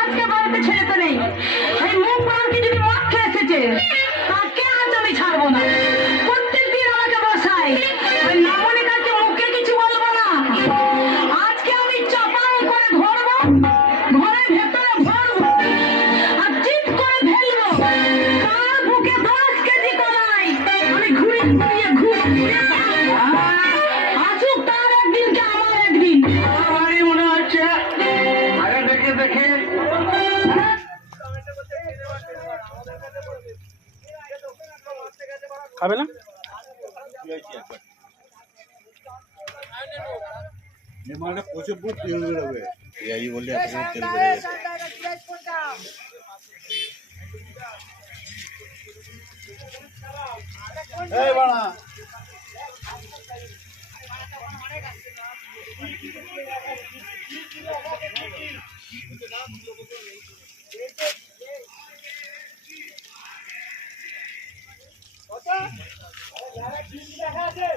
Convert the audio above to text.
আজকে বাড়িতে ছেলে তো নেই, এই মুখ পালকি যদি মদ খেয়ে এসেছে তাকে আজ আমি ছাড়বো না। প্রত্যেকদিন আমাকে বসাই, ওই নামনি কাছে মুখে কিছু বলবো না। আজকে আমি চাপাও করে ধরবো, ঘরের ভেতরে ভরবো আর চিৎ করে ফেলবো। তার বুকে 10 কেজি কলাই আমি ঘুরিয়ে ঘুরিয়ে ঘুরিয়ে আসুক তার একদিন কে আমার একদিন। আমারই মনে হচ্ছে আগে দেখে দেখে খাবে না? নির্মাণটা প্রচুর তেল বেরোবে, এই বললে তেল বেরোবে। এই বাড়া দেখা আছে।